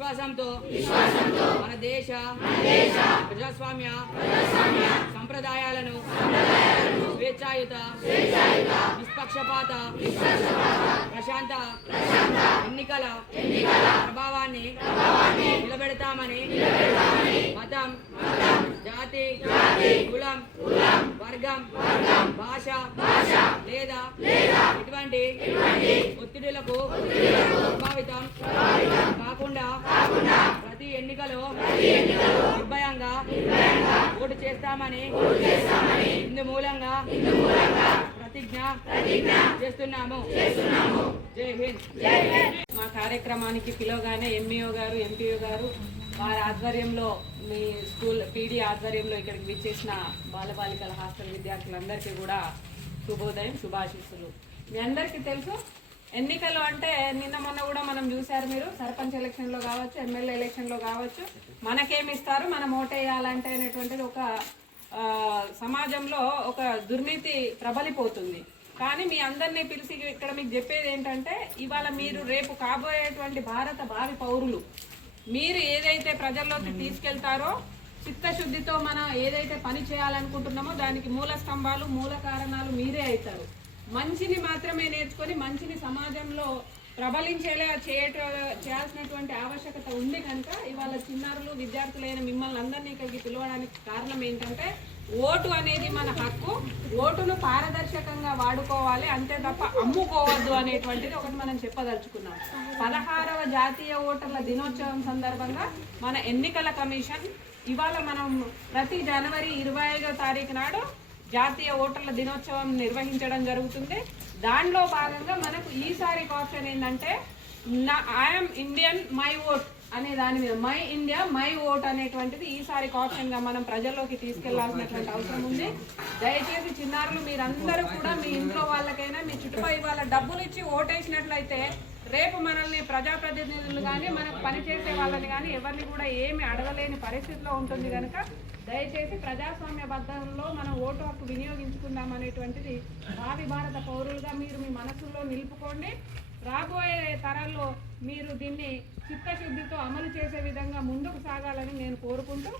విశ్వాసంతో మన దేశ ప్రజాస్వామ్య సంప్రదాయాలను స్వేచ్ఛాయుత నిష్పక్షపాత ప్రశాంత ఎన్నికల ప్రభావాన్ని నిలబెడతామని మతం, జాతి, కులం, వర్గం, భాష లేదా ఎటువంటి ఒత్తిడులకు ప్రభావితం కాకుండా ప్రతి ఎన్నికలో నిర్భయంగా ఓటు చేస్తామని ఇందు మూలంగా ప్రతిజ్ఞ చేస్తున్నాము. జై హింద్. మా కార్యక్రమానికి పిలవగానే ఎంఈఓ గారు, ఎంపీఓ గారు వారి ఆధ్వర్యంలో, మీ స్కూల్ పీడీ ఆధ్వర్యంలో ఇక్కడికి విచ్చేసిన బాలబాలికల హాస్టల్ విద్యార్థులందరికీ కూడా శుభోదయం, శుభాశీస్సులు. మీ అందరికీ తెలుసు, ఎన్నికలు అంటే నిన్న మొన్న కూడా మనం చూశారు. మీరు సర్పంచ్ ఎలక్షన్లో కావచ్చు, ఎమ్మెల్యే ఎలక్షన్లో కావచ్చు, మనకేమి ఇస్తారు, మనం ఓటేయాలంటే అనేటువంటిది ఒక సమాజంలో ఒక దుర్నీతి ప్రబలిపోతుంది. కానీ మీ అందరినీ పిలిచి ఇక్కడ మీకు చెప్పేది ఏంటంటే, ఇవాళ మీరు రేపు కాబోయేటువంటి భారత భావి పౌరులు, మీరు ఏదైతే ప్రజల్లోకి తీసుకెళ్తారో చిత్తశుద్ధితో మనం ఏదైతే పని చేయాలనుకుంటున్నామో దానికి మూల స్తంభాలు, మూల కారణాలు మీరే అవుతారు. మంచిని మాత్రమే నేర్చుకొని మంచిని సమాజంలో ప్రబలించేలా చేయాల్సినటువంటి ఆవశ్యకత ఉంది. కనుక ఇవాళ చిన్నారులు, విద్యార్థులైన మిమ్మల్ని అందరినీ ఇక్కడికి పిలవడానికి కారణం ఏంటంటే, ఓటు అనేది మన హక్కు. ఓటును పారదర్శకంగా వాడుకోవాలి, అంతే తప్ప అమ్ముకోవద్దు అనేటువంటిది ఒకటి మనం చెప్పదలుచుకున్నాం. 16వ జాతీయ ఓటర్ల దినోత్సవం సందర్భంగా మన ఎన్నికల కమిషన్ ఇవాళ మనం ప్రతి జనవరి 25వ తారీఖు నాడు జాతీయ ఓటర్ల దినోత్సవం నిర్వహించడం జరుగుతుంది. దానిలో భాగంగా మనకు ఈసారి ఆప్షన్ ఏంటంటే, ఐఎమ్ ఇండియన్ మై ఓట్ అనే దాని మీద, మై ఇండియా మై ఓట్ అనేటువంటిది ఈసారి ఆప్షన్గా మనం ప్రజల్లోకి తీసుకెళ్లాల్సినటువంటి అవసరం ఉంది. దయచేసి చిన్నారులు మీరందరూ కూడా మీ ఇంట్లో వాళ్ళకైనా, మీ చుట్టుపక్కల వాళ్ళ డబ్బులు ఇచ్చి ఓటేసినట్లయితే రేపు మనల్ని ప్రజాప్రతినిధులు కానీ, మనకు పనిచేసే వాళ్ళని కానీ ఎవరిని కూడా ఏమి అడగలేని పరిస్థితిలో ఉంటుంది. కనుక దయచేసి ప్రజాస్వామ్యబద్ధంలో మనం ఓటు హక్కు వినియోగించుకుందాం అనేటువంటిది భావి భారత పౌరులుగా మీరు మీ మనసులో నిలుపుకోండి. రాబోయే తరాల్లో మీరు దీన్ని చిత్తశుద్ధితో అమలు చేసే విధంగా ముందుకు సాగాలని నేను కోరుకుంటూ